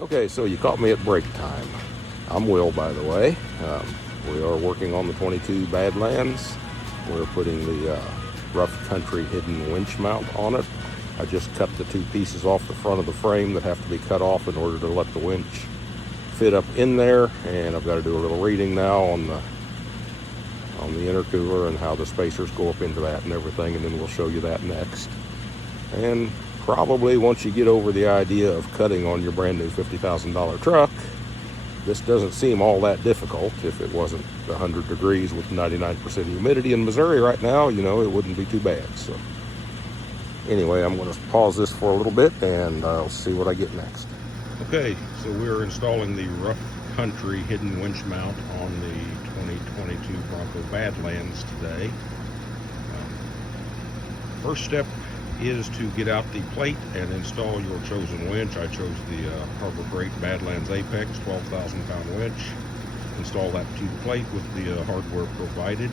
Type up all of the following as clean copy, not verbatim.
Okay, so you caught me at break time. I'm Will, by the way. We are working on the 22 Badlands. We're putting the rough country hidden winch mount on it. I just cut the two pieces off the front of the frame that have to be cut off in order to let the winch fit up in there, and I've got to do a little reading now on the intercooler and how the spacers go up into that and everything, and then we'll show you that next. And probably once you get over the idea of cutting on your brand new $50,000 truck, this doesn't seem all that difficult. If it wasn't 100 degrees with 99% humidity in Missouri right now, you know, it wouldn't be too bad. So anyway, I'm going to pause this for a little bit and I'll see what I get next. Okay, so we're installing the rough country hidden winch mount on the 2022 Bronco Badlands today. First step is to get out the plate and install your chosen winch. I chose the Harbor Freight Badlands Apex 12,000 pound winch. Install that to the plate with the hardware provided.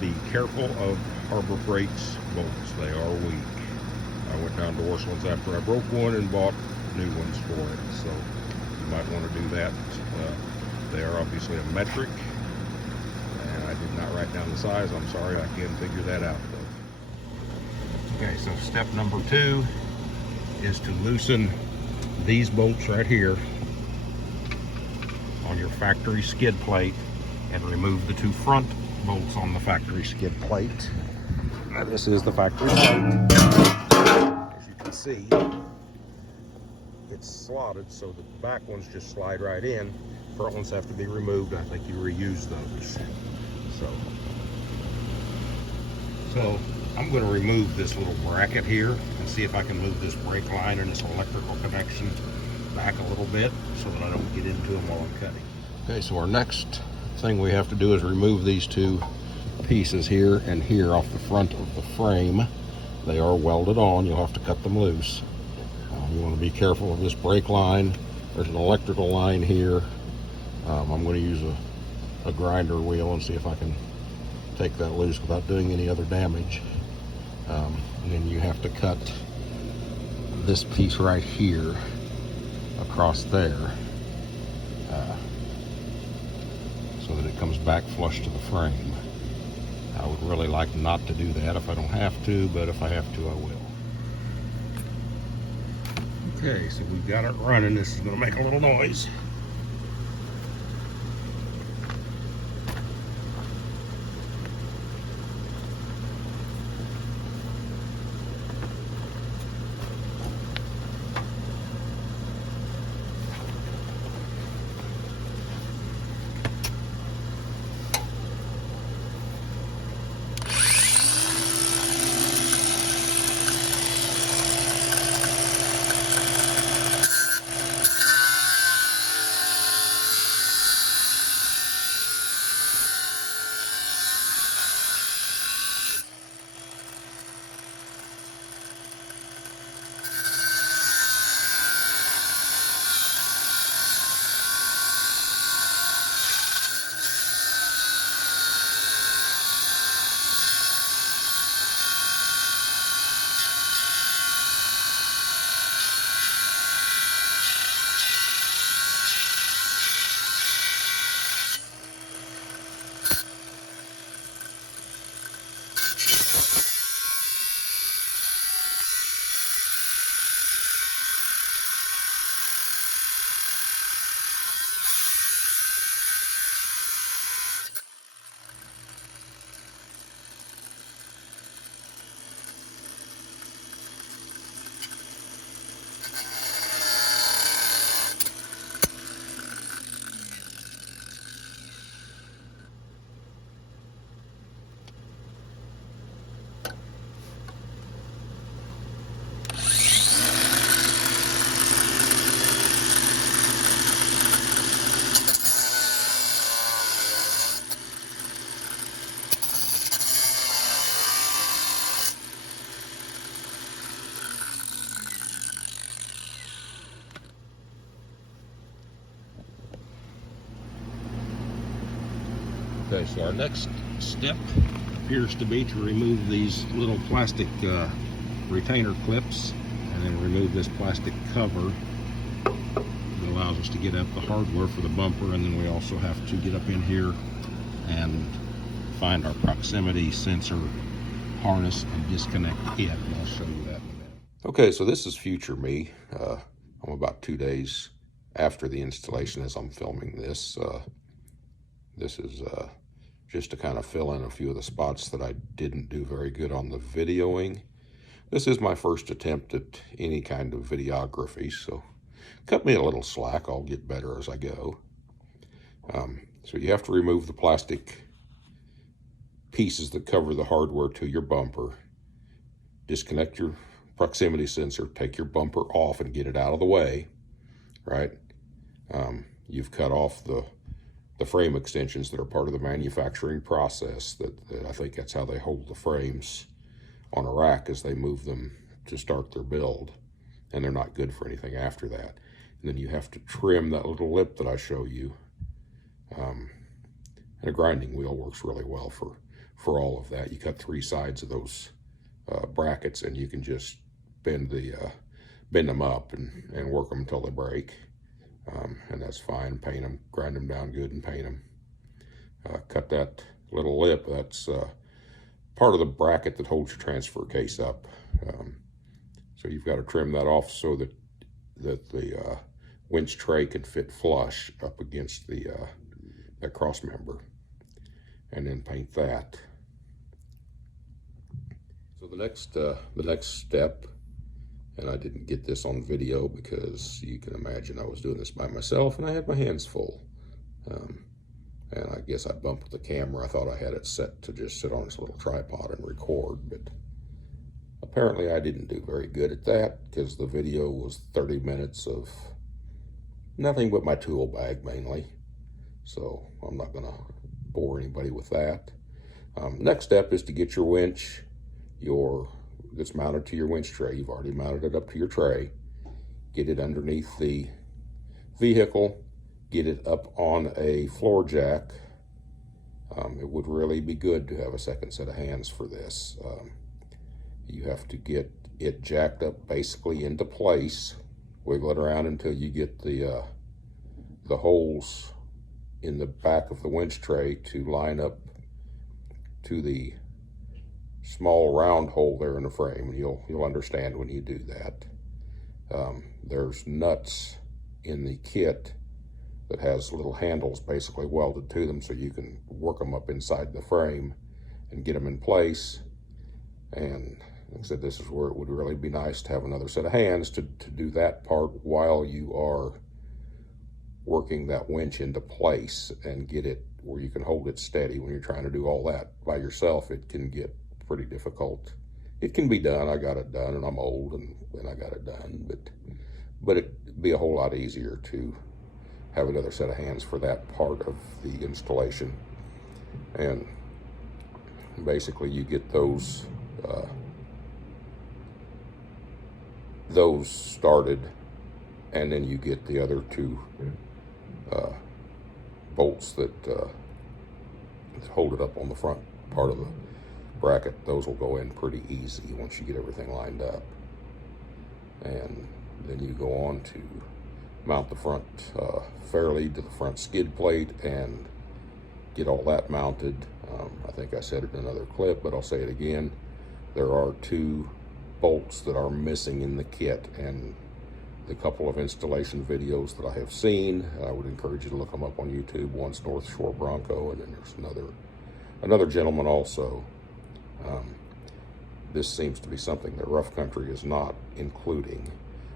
Be careful of Harbor Freight's bolts, they are weak. I went down to Orscheln's after I broke one and bought new ones for it, so you might want to do that. They are obviously a metric, and I did not write down the size. I'm sorry, I can't figure that out though. Okay, so step number 2 is to loosen these bolts right here on your factory skid plate and remove the 2 front bolts on the factory skid plate. Now this is the factory plate. As you can see, it's slotted so the back ones just slide right in. Front ones have to be removed. I think you reuse those. So I'm going to remove this little bracket here and see if I can move this brake line and this electrical connection back a little bit so that I don't get into them while I'm cutting. Okay, so our next thing we have to do is remove these 2 pieces here and here off the front of the frame. They are welded on. You'll have to cut them loose. You want to be careful of this brake line. There's an electrical line here. I'm going to use a grinder wheel and see if I can take that loose without doing any other damage. And then you have to cut this piece right here across there so that it comes back flush to the frame. I would really like not to do that if I don't have to, but if I have to, I will. Okay, so we've got it running. This is going to make a little noise. Okay, so our next step appears to be to remove these little plastic retainer clips and then remove this plastic cover is to get up the hardware for the bumper, and then we also have to get up in here and find our proximity sensor harness and disconnect it, and I'll show you that in a minute. Okay, so this is future me. I'm about 2 days after the installation as I'm filming this. This is just to kind of fill in a few of the spots that I didn't do very good on the videoing. This is my first attempt at any kind of videography, so cut me a little slack. I'll get better as I go. So you have to remove the plastic pieces that cover the hardware to your bumper. Disconnect your proximity sensor, take your bumper off and get it out of the way, right? You've cut off the frame extensions that are part of the manufacturing process. That I think that's how they hold the frames on a rack as they move them to start their build, and they're not good for anything after that. And then you have to trim that little lip that I show you. And a grinding wheel works really well for all of that. You cut 3 sides of those brackets, and you can just bend them up and work them until they break. And that's fine. Paint them, grind them down good and paint them. Cut that little lip. That's part of the bracket that holds your transfer case up. So you've got to trim that off so that the winch tray can fit flush up against that cross member, and then paint that. So the next step, and I didn't get this on video because you can imagine I was doing this by myself and I had my hands full. And I guess I bumped the camera. I thought I had it set to just sit on this little tripod and record, but apparently I didn't do very good at that, because the video was 30 minutes of nothing but my tool bag mainly. So I'm not gonna bore anybody with that. Next step is to get your winch, that's mounted to your winch tray. You've already mounted it up to your tray. Get it underneath the vehicle. Get it up on a floor jack. It would really be good to have a second set of hands for this. You have to get it jacked up basically into place. Wiggle it around until you get the holes in the back of the winch tray to line up to the small round hole there in the frame, and you'll understand when you do that. There's nuts in the kit that has little handles basically welded to them, so you can work them up inside the frame and get them in place. And like I said, this is where it would really be nice to have another set of hands to do that part while you are working that winch into place and get it where you can hold it steady. When you're trying to do all that by yourself, it can get pretty difficult. It can be done. I got it done, and I'm old and I got it done, but it'd be a whole lot easier to have another set of hands for that part of the installation. And basically you get those started, and then you get the other 2 bolts that hold it up on the front part of the bracket. Those will go in pretty easy once you get everything lined up. And then you go on to mount the front fairlead to the front skid plate and get all that mounted. I think I said it in another clip, but I'll say it again. There are 2 bolts that are missing in the kit, and the couple of installation videos that I have seen, I would encourage you to look them up on YouTube. One's North Shore Bronco, and then there's another gentleman also. This seems to be something that Rough Country is not including.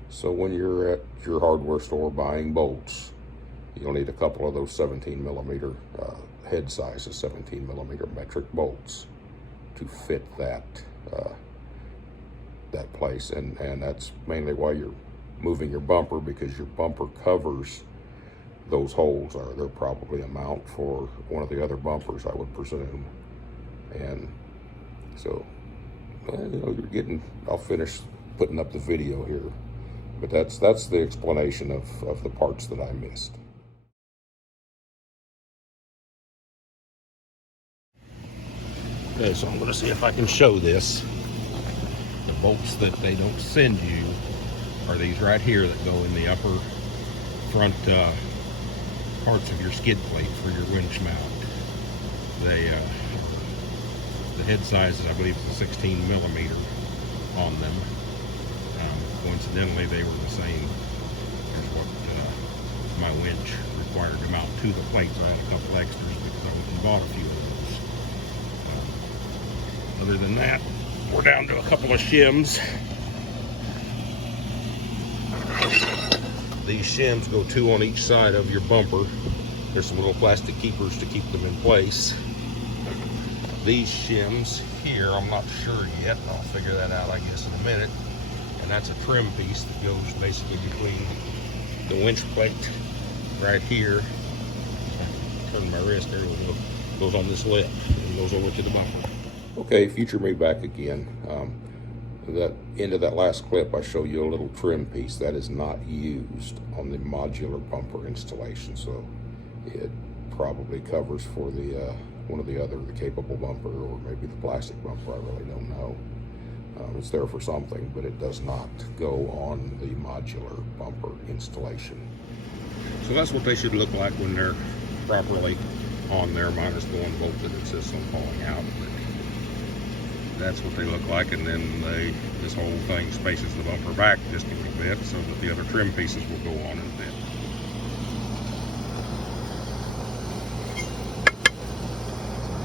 So when you're at your hardware store buying bolts, you'll need a couple of those 17mm head sizes, 17mm metric bolts to fit that place. And that's mainly why you're moving your bumper, because your bumper covers those holes. They're probably a mount for one of the other bumpers, I would presume. And so, I'll finish putting up the video here. But that's the explanation of the parts that I missed. Okay, so I'm going to see if I can show this. The bolts that they don't send you are these right here that go in the upper front parts of your skid plate for your winch mount. They the head size is, I believe, is a 16 millimeter on them. Coincidentally, they were the same as what my winch required to mount to the plate, so I had a couple extras because I went and bought a few of those. Other than that, we're down to a couple of shims. These shims go 2 on each side of your bumper. There's some little plastic keepers to keep them in place. These shims here, I'm not sure yet. I'll figure that out, I guess, in a minute. And that's a trim piece that goes basically between the winch plate right here. Turn my wrist there, it goes on this lip and goes over to the bumper. Okay, future me back again. That end of that last clip, I show you a little trim piece that is not used on the modular bumper installation, so it probably covers for the one of the other, the capable bumper, or maybe the plastic bumper. I really don't know. It's there for something, but it does not go on the modular bumper installation. So that's what they should look like when they're properly on there, minus the one bolt that insists on falling out. But that's what they look like, and then this whole thing spaces the bumper back just a little bit so that the other trim pieces will go on in a bit.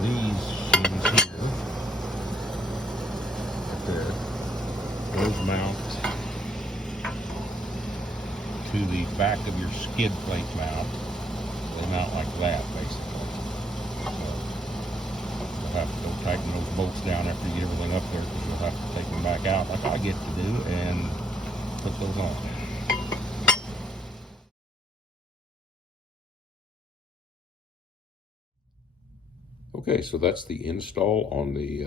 These shims here, right there, those mount to the back of your skid plate mount. They mount like that, basically. Have to go tighten those bolts down after you get everything up there, because you'll have to take them back out like I get to do and put those on. Okay, so that's the install on the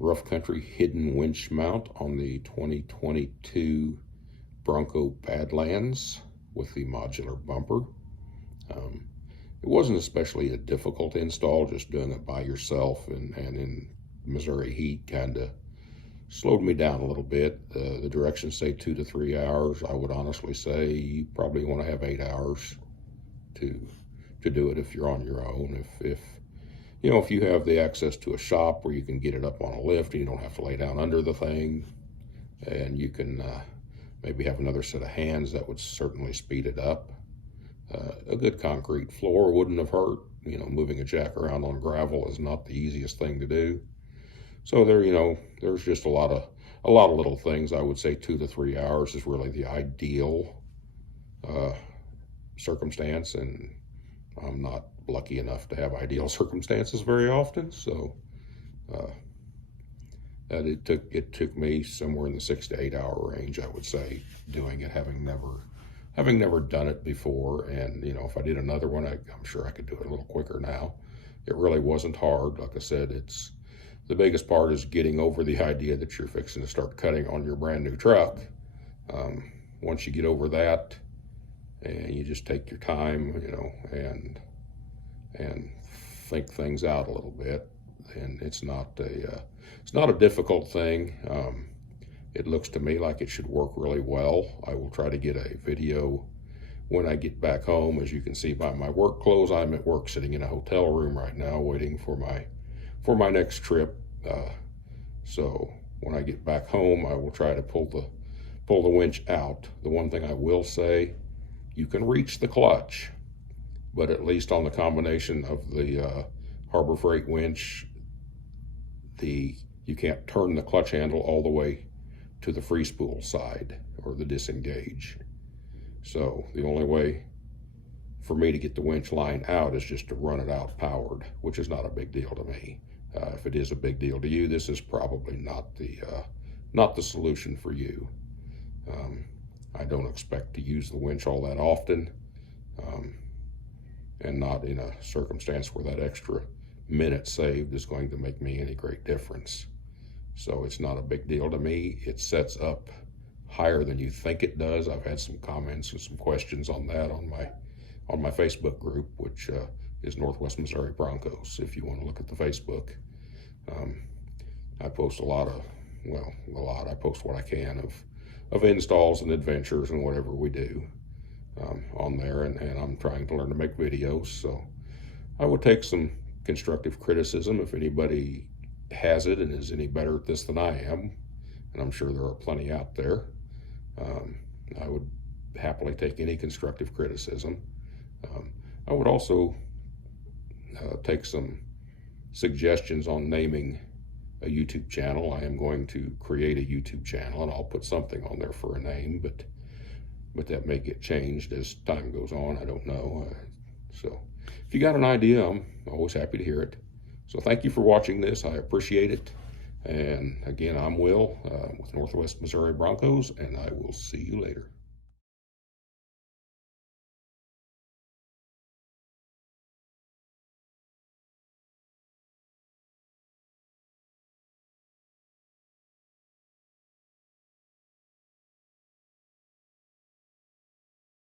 Rough Country hidden winch mount on the 2022 Bronco Badlands with the modular bumper. It wasn't especially a difficult install. Just doing it by yourself and in Missouri heat kind of slowed me down a little bit. The directions say 2 to 3 hours. I would honestly say you probably want to have 8 hours to do it if you're on your own. If you know, if you have the access to a shop where you can get it up on a lift and you don't have to lay down under the thing, and you can maybe have another set of hands, that would certainly speed it up. A good concrete floor wouldn't have hurt. You know, moving a jack around on gravel is not the easiest thing to do. So there, you know, there's just a lot of little things. I would say 2 to 3 hours is really the ideal circumstance, and I'm not lucky enough to have ideal circumstances very often. So it took me somewhere in the 6 to 8 hour range, I would say, doing it, having never done it before. And you know, if I did another one, I'm sure I could do it a little quicker now. It really wasn't hard. Like I said, it's the biggest part is getting over the idea that you're fixing to start cutting on your brand new truck. Once you get over that, and you just take your time, you know, and think things out a little bit, and it's not a difficult thing. It looks to me like it should work really well. I will try to get a video when I get back home. As you can see by my work clothes, I'm at work sitting in a hotel room right now waiting for my next trip. So when I get back home, I will try to pull the winch out. The one thing I will say, you can reach the clutch, but at least on the combination of the Harbor Freight winch, you can't turn the clutch handle all the way to the free spool side or the disengage. So the only way for me to get the winch line out is just to run it out powered, which is not a big deal to me. If it is a big deal to you, this is probably not the solution for you. I don't expect to use the winch all that often, and not in a circumstance where that extra minute saved is going to make me any great difference. So it's not a big deal to me. It sets up higher than you think it does. I've had some comments and some questions on that on my Facebook group, which is Northwest Missouri Broncos. If you want to look at the Facebook, I post I post what I can of installs and adventures and whatever we do. on there, and I'm trying to learn to make videos. So I will take some constructive criticism if anybody has it and is any better at this than I am, and I'm sure there are plenty out there. I would happily take any constructive criticism. I would also take some suggestions on naming a YouTube channel. I am going to create a YouTube channel, and I'll put something on there for a name, but that may get changed as time goes on. I don't know. So if you got an idea, I'm always happy to hear it. So thank you for watching this. I appreciate it. And again, I'm Will with Northwest Missouri Broncos, and I will see you later.